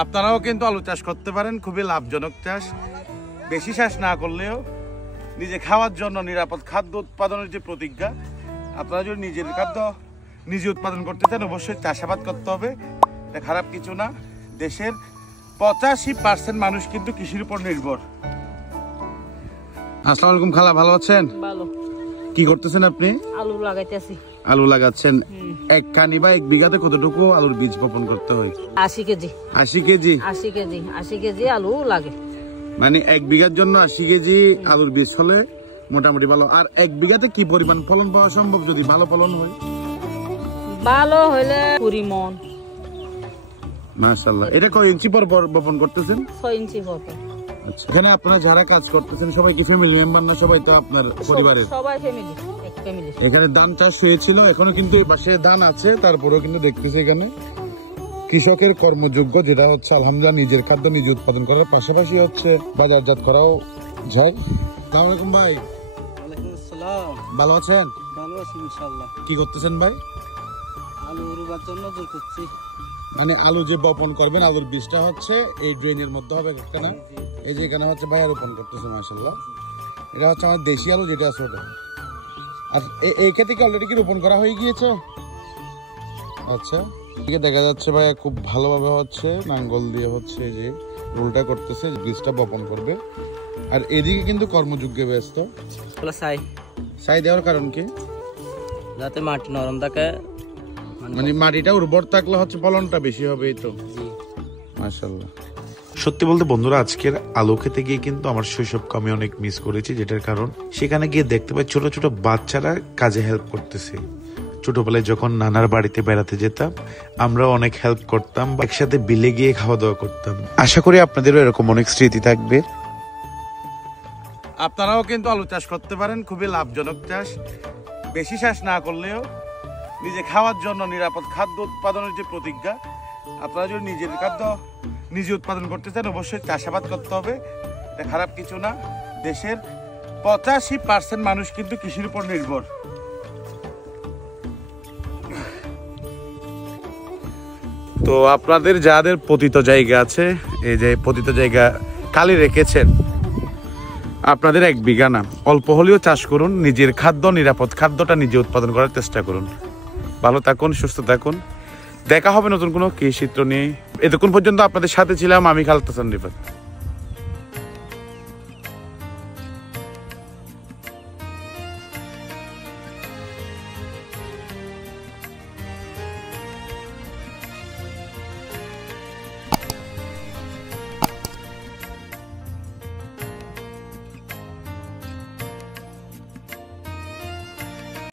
আপনারাও কিন্তু আলু চাষ করতে পারেন, খুবই লাভজনক চাষ। বেশি চাষ না করলেও নিজে খাওয়ার জন্য নিরাপদ খাদ্য উৎপাদনের যে প্রতিজ্ঞা, আপনারা যদি নিজের খাদ্য নিজে উৎপাদন করতে চান অবশ্যই চাষাবাদ করতে হবে। এটা খারাপ কিছু না। দেশের 85% মানুষ কিন্তু কৃষির উপর নির্ভর। আসসালামু আলাইকুম খালা, ভালো আছেন? ভালো। কি করতেছেন আপনি? আলু লাগাইতেছি। আলু লাগাচ্ছেন। এক কানি বা এক বিঘাতে কতটুকু আলুর বীজ বপন করতে হয়? 80 কেজি। 80 কেজি? 80 কেজি আলু লাগে। মানে এক বিঘার জন্য 80 কেজি আলুর বীজ হলে মোটামুটি ভালো। আর এক বিঘাতে কি পরিমাণ ফলন পাওয়া সম্ভব যদি ভালো ফলন হয়? ভালো হইলে 20 মণ। মাশাআল্লাহ। এটা কয় ইঞ্চি পর বপন করতেছেন? 6 ইঞ্চি পর। আচ্ছা, এখানে আপনারা যারা কাজ করতেছেন সবাই কি ফ্যামিলি মেম্বার না সবাই তো আপনার পরিবারের? সবাই ফ্যামিলি, এক ফ্যামিলি। এখানে ধান চাষ হয়েছিল, এখনো কিন্তু এই পাশে ধান আছে, তারপরেও কিন্তু দেখতেছি এখানে কৃষকের কর্মযোগ্য, যেটা হচ্ছে আলহামদুলিল্লাহ নিজের খাদ্য নিজে উৎপাদন করার পাশাপাশি হচ্ছে বাজারজাত করাও যায়। আসসালামু আলাইকুম ভাই। ওয়ালাইকুম আসসালাম। ভালো আছেন? ভালো আছি ইনশাআল্লাহ। কি করতেছেন ভাই? আলু রোবার জন্য জোর করছি। মানে আলু যে বপন করবেন, আলুর বীজটা হচ্ছে এই ড্রেনের মধ্যে হবে একটা না? এই যে এখানে হচ্ছে ভাই রোপণ করতেছে মাশাআল্লাহ। এটা হচ্ছে আমার দেশি আলু যেটা আছে ওটা। আর এই ক্ষেত্রে কি অলরেডি কি রোপণ করা হয়ে গিয়েছে? আচ্ছা, এদিকে দেখা যাচ্ছে ভাই খুব ভালোভাবে হচ্ছে নাঙ্গল দিয়ে হচ্ছে এই যে রোলটা করতেছে, বীজটা বপন করবে। আর এদিকে কিন্তু কর্মযোগ্যে ব্যস্ত। ছাই দেওয়ার কারণ কি? যাতে মাটি নরম থাকে, মানে মাটিটা উর্বর থাকলে হচ্ছে ফলনটা বেশি হবে। এই তো মাশাআল্লাহ। সত্যি বলতে বন্ধুরা, আজকের আলু খেতে গিয়ে কিন্তু আমার শৈশবকে আমি অনেক মিস করেছি, যেটার কারণ সেখানে গিয়ে দেখতে পাই ছোট ছোট বাচ্চারা কাজে হেল্প করতেছে। ছোটবেলায় যখন নানার বাড়িতে বেড়াতে যেতাম, আমরা অনেক হেল্প করতাম, একসাথে বিলে গিয়ে খাওয়া দাওয়া করতাম। আশা করি আপনাদেরও এরকম অনেক স্মৃতি থাকবে। আপনারাও কিন্তু আলু চাষ করতে পারেন, খুবই লাভজনক চাষ। বেশি চাষ না করলেও নিজে খাওয়ার জন্য নিরাপদ খাদ্য উৎপাদনের যে প্রতিজ্ঞা, আপনারা যদি নিজের খাদ্য নিজে উৎপাদন করতে চান অবশ্যই চাষাবাদ করতে হবে। এটা খারাপ কিছু না। দেশের 85% মানুষ কিন্তু কৃষির উপর নির্ভর। তো আপনাদের যাদের পতিত জায়গা আছে, এই যে পতিত জায়গা খালি রেখেছেন, আপনাদের 1 বিঘা না, অল্প হলেও চাষ করুন। নিজের খাদ্য, নিরাপদ খাদ্যটা নিজে উৎপাদন করার চেষ্টা করুন। ভালো থাকুন, সুস্থ থাকুন। দেখা হবে নতুন কোনো কৃষি চিত্র নিয়ে। এতক্ষণ পর্যন্ত আপনাদের সাথে ছিলাম আমি খালেদ হাসান রিফাত।